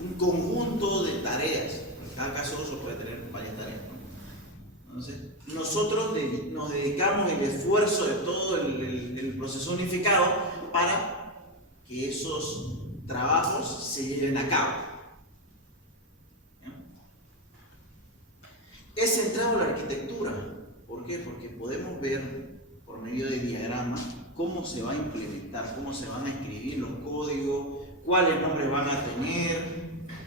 un conjunto de tareas. Cada caso de uso puede tener varias tareas, ¿no? Entonces, nosotros nos dedicamos el esfuerzo de todo el proceso unificado para que esos trabajos se lleven a cabo. Es centrado en la arquitectura. ¿Por qué? Porque podemos ver por medio de diagramas cómo se va a implementar, cómo se van a escribir los códigos, cuáles nombres van a tener,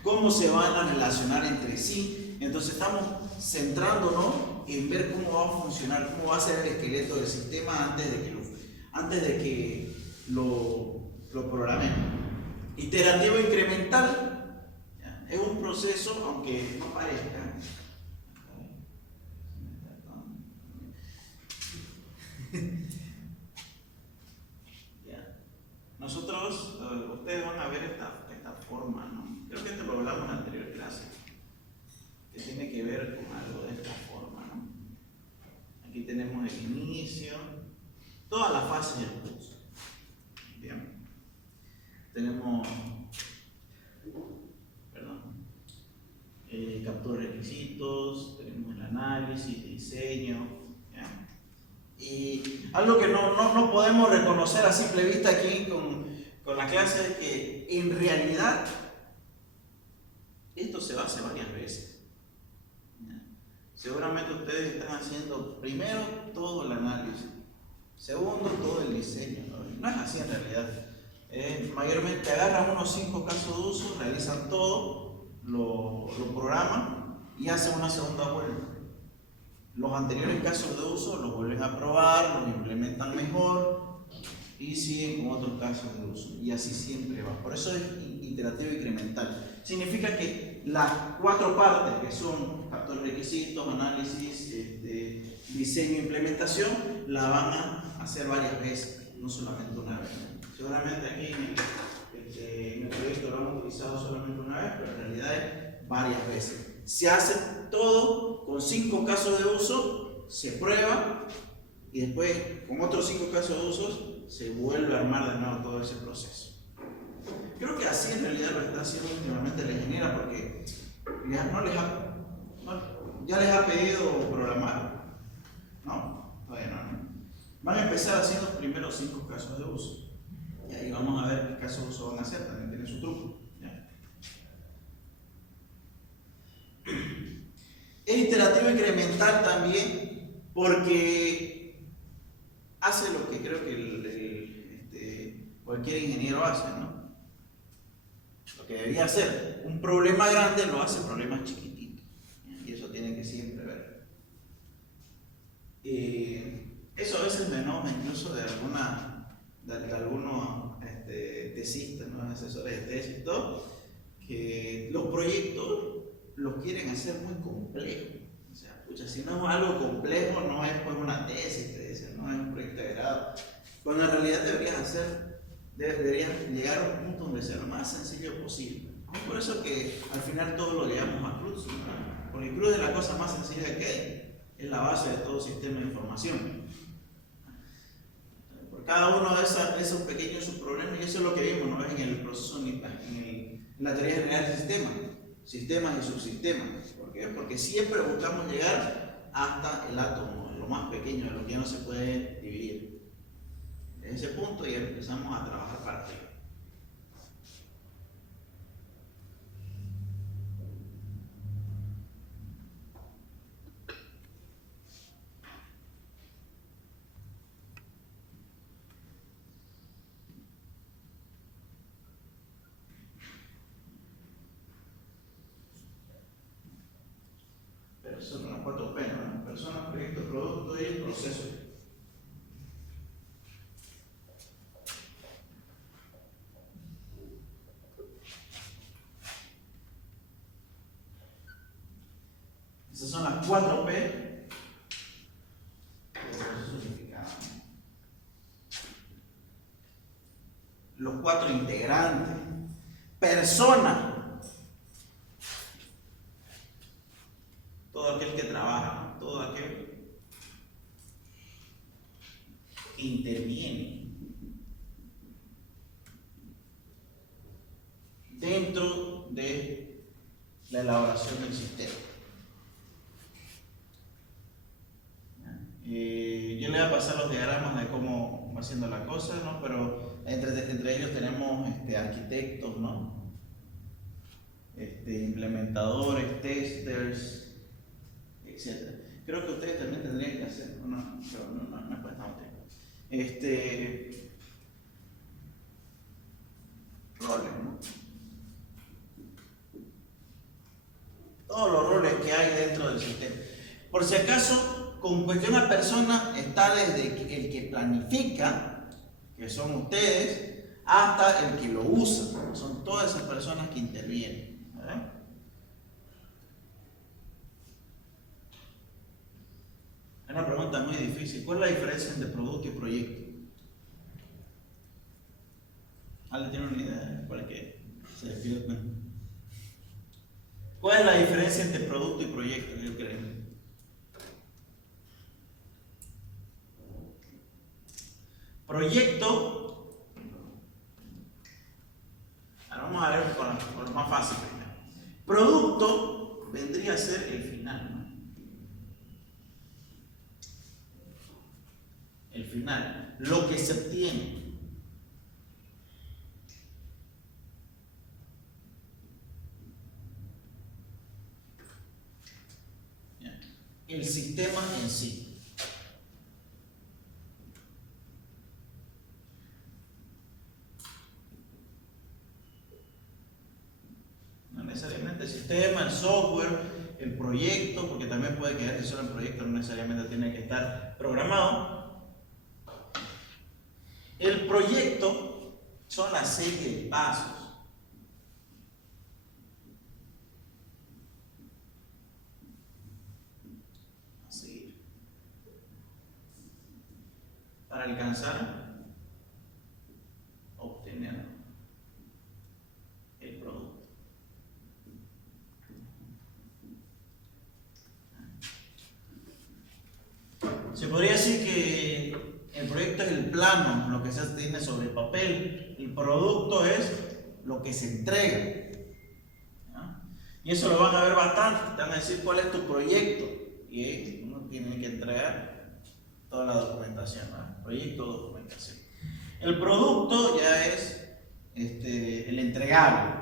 cómo se van a relacionar entre sí. Entonces estamos centrándonos en ver cómo va a funcionar, cómo va a ser el esqueleto del sistema antes de que lo programemos. Iterativo incremental, ¿ya? Es un proceso, aunque no parezca. Ya. Nosotros, ustedes van a ver esta forma, ¿no? Creo que esto lo hablamos en la anterior clase, que tiene que ver con algo de esta forma, ¿no? Aquí tenemos el inicio, todas las fases del curso. Bien. Tenemos, captura de requisitos, tenemos el análisis, diseño, ¿ya? Y algo que no podemos reconocer a simple vista aquí con la clase es que en realidad esto se hace varias veces, ¿ya? Seguramente ustedes están haciendo primero todo el análisis, segundo todo el diseño, no es así en realidad. Mayormente agarran unos 5 casos de uso, realizan todo, lo programan y hacen una segunda vuelta. Los anteriores casos de uso los vuelven a probar, los implementan mejor y siguen con otros casos de uso. Y así siempre va. Por eso es iterativo incremental. Significa que las 4 partes que son captura de requisitos, análisis, diseño e implementación, la van a hacer varias veces, no solamente una vez. Seguramente aquí en el proyecto lo hemos utilizado solamente una vez, pero en realidad es varias veces. Se hace todo con 5 casos de uso, se prueba y después con otros 5 casos de uso se vuelve a armar de nuevo todo ese proceso. Creo que así en realidad lo está haciendo últimamente la ingeniera, porque ya les ha pedido programar, ¿no? Todavía no. Van a empezar haciendo los primeros 5 casos de uso. Y ahí vamos a ver qué casos de uso van a hacer, también tiene su truco. ¿Ya? Es iterativo incremental también porque hace lo que creo que cualquier ingeniero hace, ¿no? Lo que debería hacer. Un problema grande lo hace problemas chiquititos. Y eso tiene que siempre ver. Eso a veces me enoja incluso de algunos tesistas, ¿no? Asesores de tesis y todo, que los proyectos los quieren hacer muy complejos. O sea, pucha, si no es algo complejo, no es pues una tesis, te dicen, no es un proyecto de grado. Cuando en realidad deberías llegar a un punto donde sea lo más sencillo posible. Es por eso que al final todo lo llevamos a CRUD, ¿no? Porque CRUD es la cosa más sencilla que hay, es la base de todo sistema de información. Por cada uno de esos pequeños subproblemas, y eso es lo que vimos, ¿no? En el proceso, en la teoría general del sistema, sistemas y subsistemas. ¿Por qué? Porque siempre buscamos llegar hasta el átomo, lo más pequeño, de lo que no se puede dividir. En ese punto ya empezamos a trabajar para arriba. Pero son las 4 P, ¿no? Personas, proyectos, productos y procesos. Esas son las 4 P. Los 4 integrantes. Persona. Todo aquel que trabaja, todo aquel que interviene dentro de la elaboración del sistema. Yo le voy a pasar los diagramas de cómo va haciendo la cosa, ¿no? Pero entre ellos tenemos arquitectos, ¿no? Implementadores, testers, etc. Creo que ustedes también tendrían que hacer, pero no es cuesta tiempo. Roles, ¿no? Todos los roles que hay dentro del sistema. Por si acaso, con cuestión a persona está desde el que planifica, que son ustedes, hasta el que lo usa. Son todas esas personas que intervienen. ¿Verdad? Es una pregunta muy difícil. ¿Cuál es la diferencia entre producto y proyecto? ¿Alguien tiene una idea? ¿Cuál es que se despierta? ¿Cuál es la diferencia entre producto y proyecto? ¿Qué creen? Proyecto, ahora vamos a ver por lo más fácil primero. Producto vendría a ser el final, ¿no? El final, lo que se obtiene. El sistema en sí. No necesariamente el sistema, el software, el proyecto, porque también puede quedarte solo el proyecto, no necesariamente tiene que estar programado. El proyecto son la serie de pasos. Para alcanzar, obtener el producto. Se podría decir que el proyecto es el plano, lo que se tiene sobre el papel. El producto es lo que se entrega. ¿Ya? Y eso lo van a ver bastante. Te van a decir cuál es tu proyecto. Y uno tiene que entregar toda la documentación, ¿no? Proyecto o documentación. El producto ya es el entregable.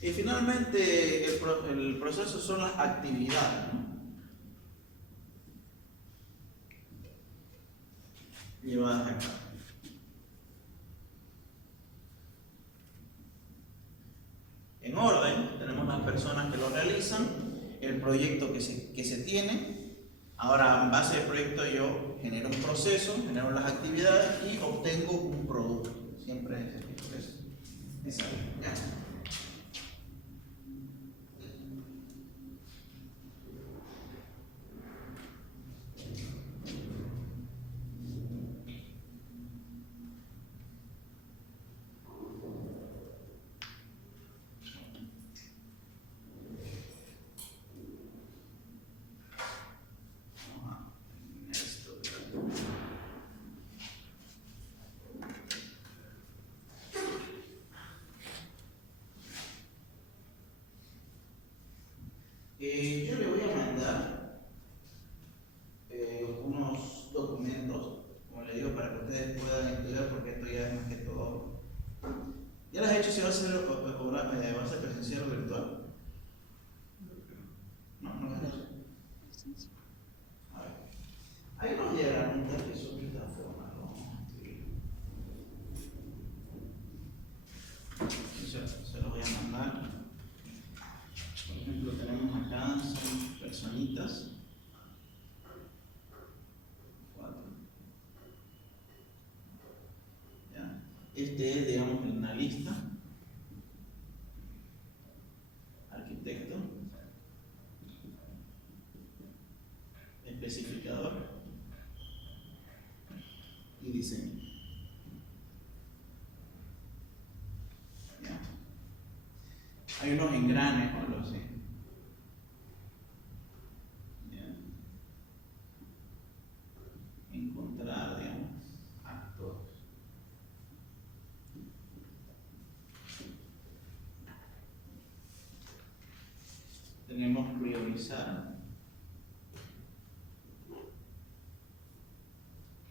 Y finalmente el proceso son las actividades, ¿no? Llevadas a cabo. En orden, tenemos las personas que lo realizan, el proyecto que se tiene. Ahora, en base al proyecto, yo genero un proceso, genero las actividades y obtengo un producto. Siempre es el proceso. ¿Ya? Yo le voy a mandar unos documentos, como le digo, para que ustedes puedan estudiar, porque esto ya es más que todo. ¿Ya les he hecho si va a ser, va a ser presencial o virtual? No, no es eso. A ver. Hay unos diagramitas que son de esta forma, ¿no? Se los voy a mandar. Por ejemplo, tenemos acá, son personitas. 4. ¿Ya? Este es, digamos, el analista, arquitecto, especificador y diseño. ¿Ya? Hay unos engranes o algo así. ¿Ya? tenemos priorizar.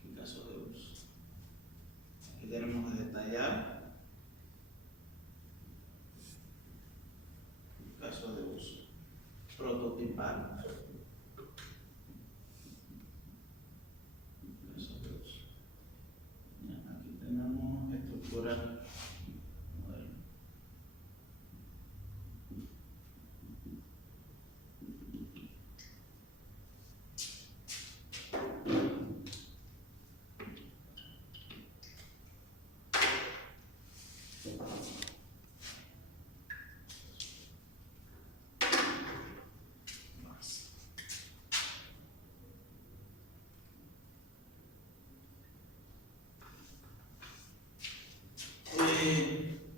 En caso de uso. Aquí tenemos detallar. En caso de uso. Prototipar. Aquí tenemos estructura modelo.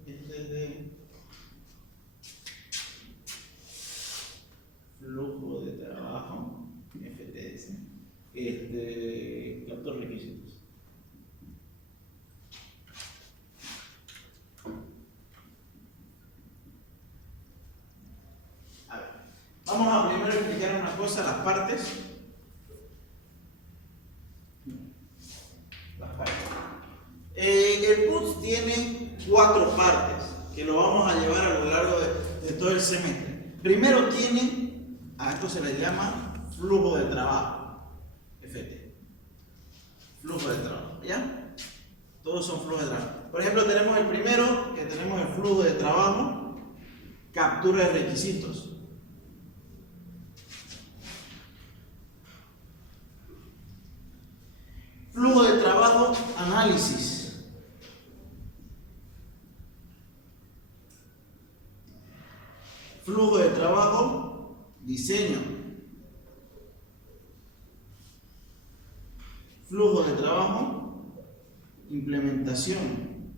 Este es de flujo de trabajo, FTS, captura requisitos. A ver, vamos a primero explicar una cosa, las partes. El PUTS tiene 4 partes que lo vamos a llevar a lo largo de todo el semestre. Primero tiene, a esto se le llama flujo de trabajo, FT. Flujo de trabajo, ¿ya? Todos son flujos de trabajo. Por ejemplo, tenemos el primero, que tenemos el flujo de trabajo, captura de requisitos. Flujo de trabajo, análisis. Flujo de trabajo, diseño. Flujo de trabajo, implementación.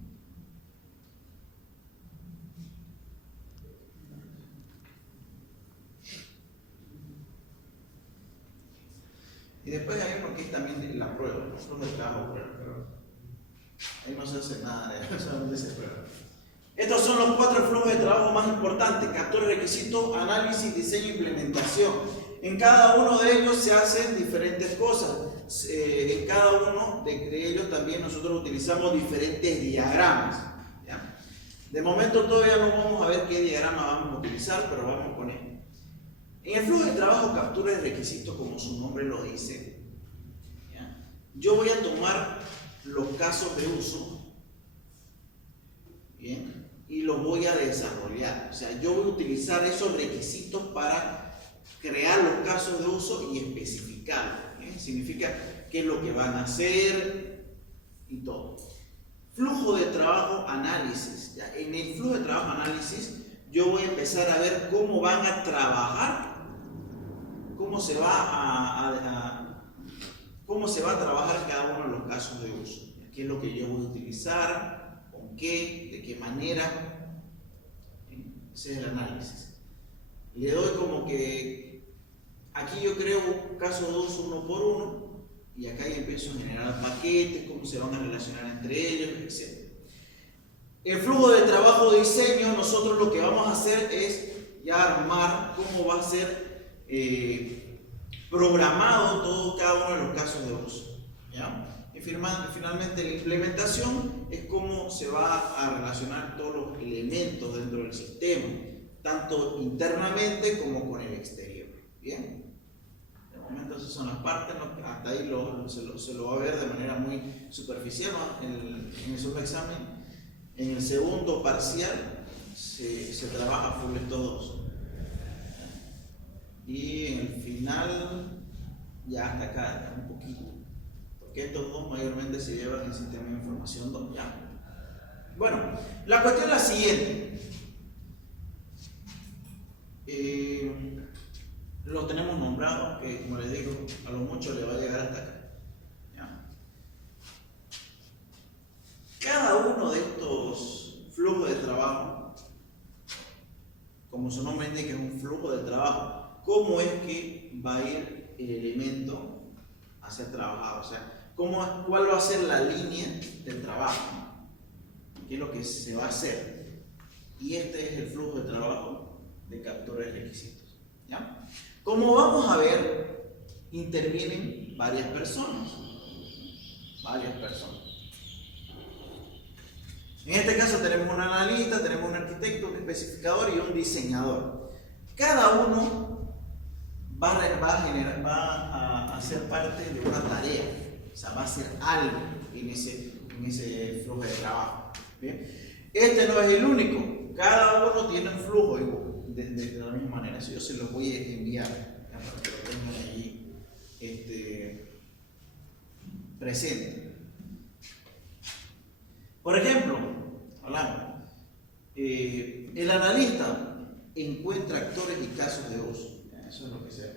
Y después hay uno que es también la prueba, ¿no? Flujo de trabajo, pero ahí no se hace nada, solamente se prueba. Estos son los 4 flujos de trabajo más importantes: captura de requisitos, análisis, diseño e implementación. En cada uno de ellos se hacen diferentes cosas. En cada uno de ellos también nosotros utilizamos diferentes diagramas, ¿ya? De momento todavía no vamos a ver qué diagrama vamos a utilizar, pero vamos con él. En el flujo de trabajo, captura de requisitos, como su nombre lo dice, ¿ya? Yo voy a tomar los casos de uso, ¿bien? Y los voy a desarrollar. O sea, yo voy a utilizar esos requisitos para crear los casos de uso y especificarlos. Significa qué es lo que van a hacer y todo. Flujo de trabajo, análisis. ¿Ya? En el flujo de trabajo, análisis, yo voy a empezar a ver cómo van a trabajar, cómo se va a trabajar cada uno de los casos de uso. ¿Qué es lo que yo voy a utilizar? ¿Con qué? ¿De qué manera? Ese es el análisis. Le doy como que aquí yo creo un caso de uso uno por uno y acá yo empiezo a generar paquetes, cómo se van a relacionar entre ellos, etc. El flujo de trabajo de diseño, nosotros lo que vamos a hacer es ya armar cómo va a ser programado todo cada uno de los casos de uso, ¿ya? Y finalmente la implementación es cómo se va a relacionar todos los elementos dentro del sistema, tanto internamente como con el exterior. Bien, de momento esas son las partes, ¿no? Hasta ahí se lo va a ver de manera muy superficial, ¿no? En el segundo examen. En el segundo parcial se trabaja full estos dos. Y en el final ya hasta acá, un poquito. Porque estos dos mayormente se llevan en sistema de información 2. ¿Ya? Bueno, la cuestión es la siguiente. Lo tenemos nombrado, que como les digo, a lo mucho le va a llegar hasta acá. ¿Ya? Cada uno de estos flujos de trabajo, como su nombre indica, es un flujo de trabajo. ¿Cómo es que va a ir el elemento a ser trabajado? O sea, ¿cuál va a ser la línea del trabajo? ¿Qué es lo que se va a hacer? Y este es el flujo de trabajo de captura de requisitos. ¿Ya? Como vamos a ver, intervienen varias personas. Varias personas. En este caso tenemos un analista, tenemos un arquitecto, un especificador y un diseñador. Cada uno va a ser parte de una tarea, o sea, va a hacer algo en ese flujo de trabajo. ¿Bien? Este no es el único, cada uno tiene un flujo de la misma manera. Eso yo se los voy a enviar para que lo tengan allí presente. Por ejemplo, hablamos, el analista encuentra actores y casos de uso. Eso es lo que sea.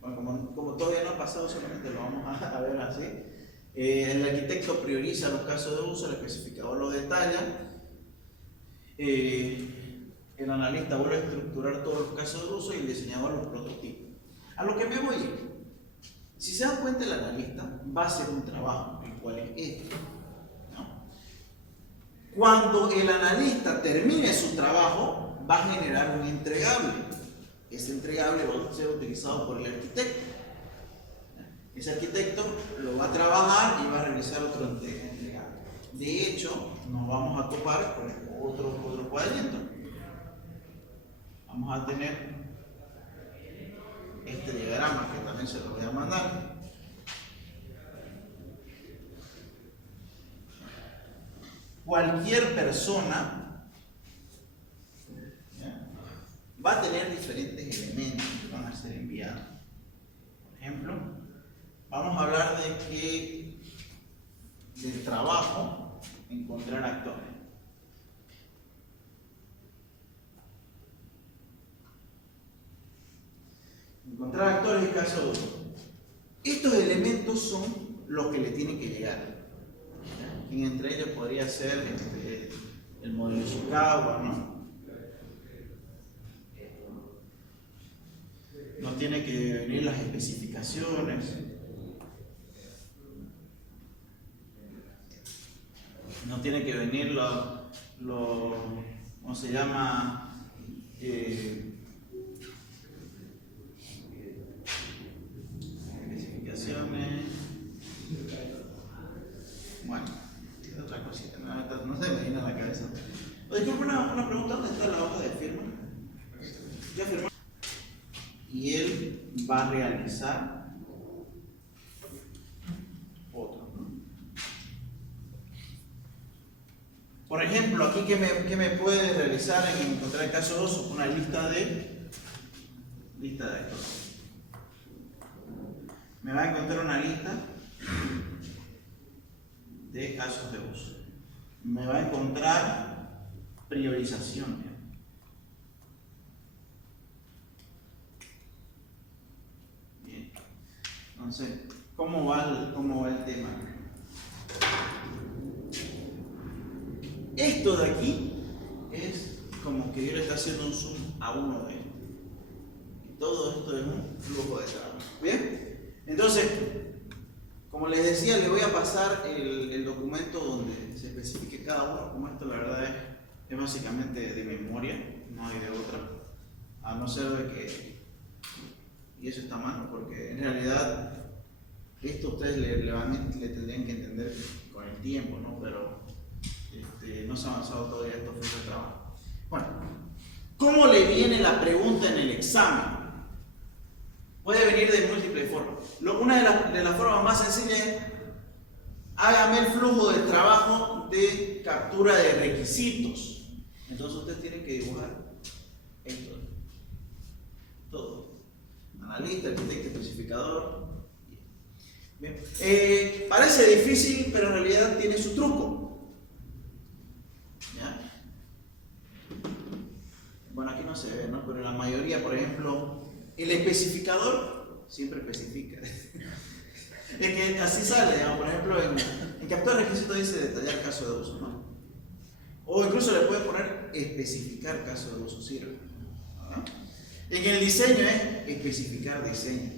Bueno, como todavía no ha pasado, solamente lo vamos a ver así. El arquitecto prioriza los casos de uso, el especificador los detalla. El analista vuelve a estructurar todos los casos de uso y el diseñador los prototipos. A lo que me voy a ir. Si se dan cuenta, el analista va a hacer un trabajo, el cual es esto, ¿no? Cuando el analista termine su trabajo, va a generar un entregable. Ese entregable va a ser utilizado por el arquitecto. Ese arquitecto lo va a trabajar y va a realizar otro entregable. De hecho, nos vamos a topar con otro cuadrito. Vamos a tener este diagrama que también se lo voy a mandar. Cualquier persona, ¿ya?, va a tener diferentes elementos que van a ser enviados. Por ejemplo, vamos a hablar del trabajo, encontrar actores. Encontrar actores y caso de uso. Estos elementos son los que le tienen que llegar. Y entre ellos podría ser el modelo Ishikawa, ¿no? Nos tiene que venir las especificaciones. Nos tiene que venir ¿cómo se llama? Especificaciones. Bueno, otra cosita, no se me viene a la cabeza. Disculpe, una pregunta: ¿dónde está la hoja de firma? Ya firmó. Y él va a realizar otro, ¿no? Por ejemplo, aquí, ¿qué me puede realizar en encontrar el caso de uso? Una lista de actores. Me va a encontrar una lista de casos de uso. Me va a encontrar priorización. Bien. Entonces, ¿cómo va el tema? Esto de aquí es como que yo le estoy haciendo un zoom a uno de ellos. Y todo esto es un flujo de trabajo. ¿Bien? Entonces, como les decía, le voy a pasar el documento donde se especifique cada uno. Como esto, la verdad, es básicamente de memoria, no hay de otra. A no ser de que, y eso está mal, porque en realidad esto ustedes le tendrían que entender con el tiempo, ¿no? Pero no se ha avanzado todavía estos flujos de trabajo. Bueno, ¿cómo le viene la pregunta en el examen? Puede venir de múltiples formas. Una de las formas más sencillas es: hágame el flujo de trabajo de captura de requisitos. Entonces usted tiene que dibujar esto. Todo. Analista, arquitecto, especificador. Bien. Parece difícil, pero en realidad tiene su truco. ¿Ya? Bueno, aquí no se ve, ¿no? Pero en la mayoría, por ejemplo, el especificador siempre especifica. Es que así sale, digamos. Por ejemplo, en captura de requisitos dice detallar caso de uso, ¿no? O incluso le puede poner especificar caso de uso, sirve, ¿no? En el diseño es especificar diseño.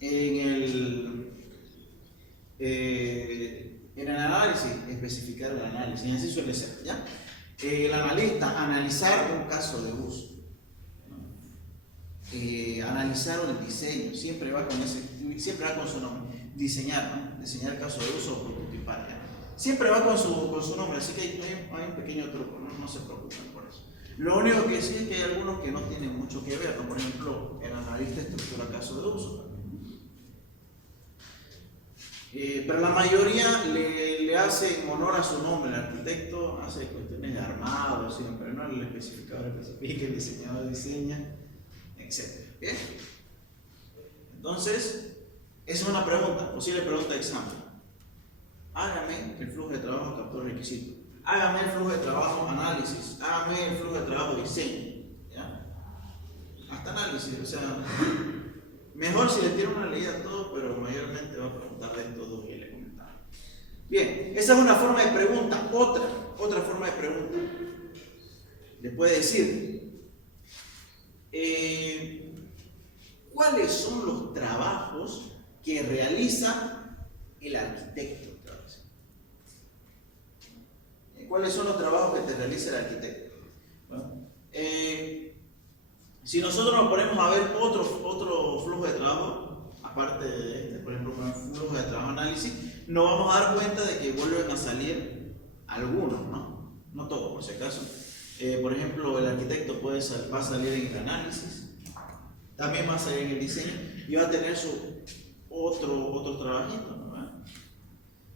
En el análisis, especificar el análisis. Y así suele ser, ¿ya? El analista, analizar un caso de uso. analizar el diseño, siempre va con su nombre. Diseñar, ¿no? Diseñar el caso de uso o prototipar, ¿ya? Siempre va con su nombre, así que hay un pequeño truco, ¿no? No se preocupen por eso. Lo único que sí es que hay algunos que no tienen mucho que ver, ¿no? Por ejemplo, el analista estructura caso de uso. Pero la mayoría le hace honor a su nombre. El arquitecto hace cuestiones de armado siempre, ¿no? El especificador especifica, el diseñador diseña, etc. ¿Bien? Entonces, esa es una pregunta, posible pregunta de examen. Hágame el flujo de trabajo captura requisito. Hágame el flujo de trabajo análisis. Hágame el flujo de trabajo diseño. ¿Ya? Hasta análisis, o sea, mejor si le tiro una leída a todo, pero mayormente va a preguntar de estos dos que le comentaba. Bien, esa es una forma de pregunta. Otra forma de pregunta. Le puede decir, ¿cuáles son los trabajos que realiza el arquitecto? ¿Cuáles son los trabajos que te realiza el arquitecto? Bueno, si nosotros nos ponemos a ver otro flujo de trabajo, aparte de este, por ejemplo, un flujo de trabajo análisis, nos vamos a dar cuenta de que vuelven a salir algunos, ¿no? No todos, por si acaso. Por ejemplo, el arquitecto va a salir en el análisis, también va a salir en el diseño y va a tener su otro trabajito, ¿no?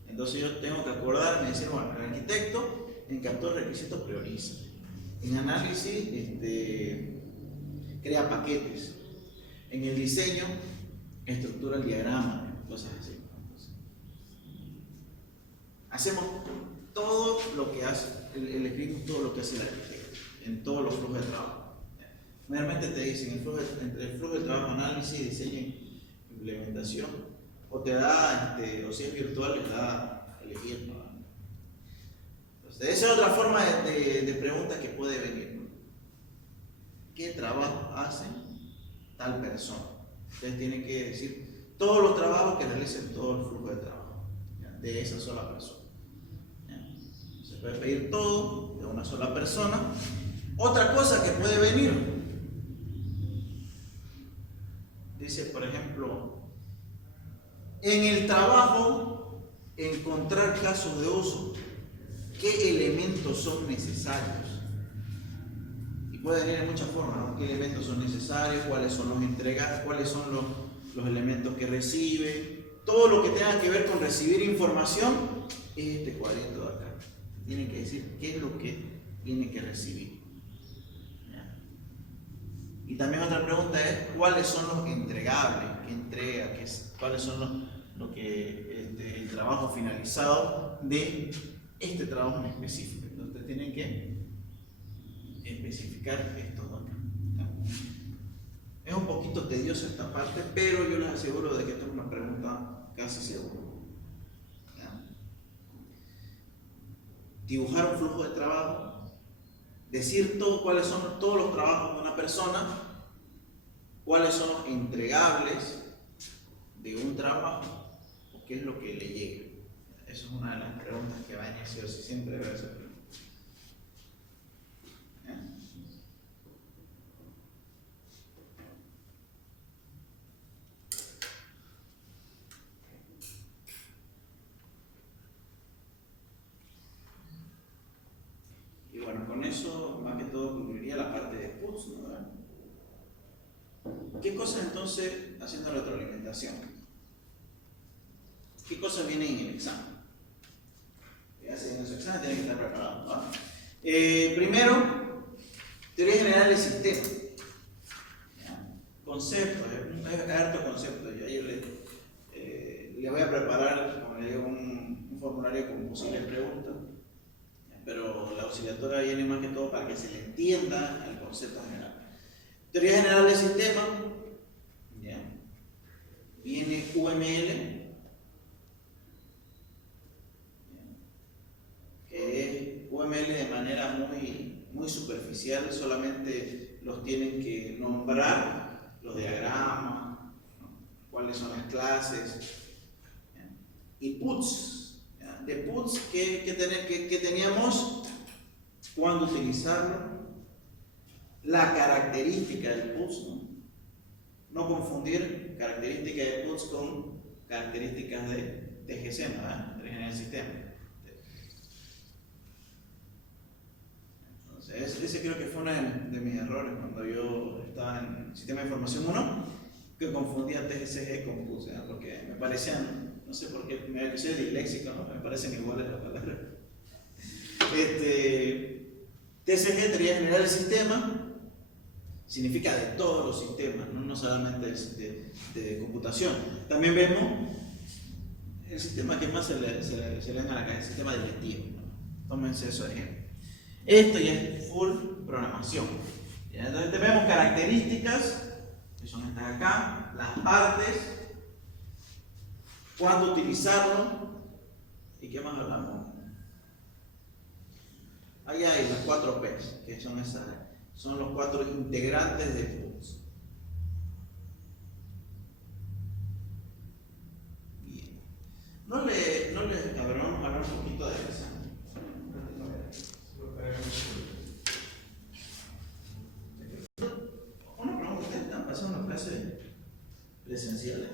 Entonces yo tengo que acordarme y decir, bueno, el arquitecto en captura de requisitos prioriza, en análisis crea paquetes, en el diseño estructura el diagrama, cosas así. Entonces, hacemos todo lo que hace, elegimos todo lo que hace el arquitecto en todos los flujos de trabajo. Normalmente te dicen entre el flujo de trabajo, análisis, diseño y implementación, o te da, o si es virtual, le da a elegir, ¿no? Entonces, esa es otra forma de pregunta que puede venir, ¿no? ¿Qué trabajo hace tal persona? Ustedes tienen que decir todos los trabajos que realicen todo el flujo de trabajo, ¿ya? De esa sola persona. ¿Ya? Se puede pedir todo de una sola persona. Otra cosa que puede venir, dice, por ejemplo, en el trabajo, encontrar casos de uso. ¿Qué elementos son necesarios? Y puede venir de muchas formas, ¿no? ¿Qué elementos son necesarios? ¿Cuáles son los entregados? ¿Cuáles son los elementos que recibe? Todo lo que tenga que ver con recibir información es este cuadrito de acá. Tienen que decir qué es lo que tiene que recibir. ¿Ya? Y también otra pregunta es, ¿cuáles son los entregables? ¿Qué entrega? ¿Cuáles son el trabajo finalizado de este trabajo en específico? Entonces tienen que especificar esto de acá. ¿Ya? Es un poquito tediosa esta parte, pero yo les aseguro de que esta es una pregunta casi segura. ¿Ya? Dibujar un flujo de trabajo, decir cuáles son todos los trabajos de una persona, cuáles son los entregables de un trabajo, o qué es lo que le llega. Esa es una de las preguntas que va a iniciar, si siempre debe ser. Y bueno, con eso más que todo concluiría la parte de PUTS, ¿no? ¿Qué cosas entonces, haciendo retroalimentación? ¿Qué cosas vienen en el examen? En su examen tienen que estar preparados, ¿no? Primero, teoría general del sistema. ¿Ya? Conceptos, es harto concepto. Yo le voy a preparar, como le digo, un formulario con posibles preguntas, pero la auxiliatoria viene más que todo para que se le entienda el concepto general. Teoría general del sistema, ¿ya? Viene UML, que es UML de manera muy superficial, solamente los tienen que nombrar, los diagramas, ¿no? Cuáles son las clases, ¿ya? Y PUTS, ¿ya? De PUTS, ¿qué teníamos? ¿Cuándo utilizarlo? La característica del PUTS, ¿no? No confundir características de PUTS con características de TGC, ¿verdad? De ingeniería del sistema. Entonces, ese creo que fue uno de mis errores cuando yo estaba en Sistema de Información 1, que confundía TGCG con PUTS, ¿verdad? Porque me parecían, no sé por qué, yo soy disléxico, ¿no? Me parecen iguales las palabras. TCG, Teoría General del Sistema, significa de todos los sistemas, no solamente de computación. También vemos el sistema que más se le venga a la cabeza, el sistema directivo, ¿no? Tómense eso de ejemplo. Esto ya es full programación. Entonces tenemos características, que son estas acá, las partes, cuándo utilizarlo y qué más hablamos. Ahí hay las 4 P's, que son esas, son los 4 integrantes de PUTS. Bien. A ver, vamos a hablar un poquito de eso. Una pregunta, ¿ustedes están pasando una clase presencial?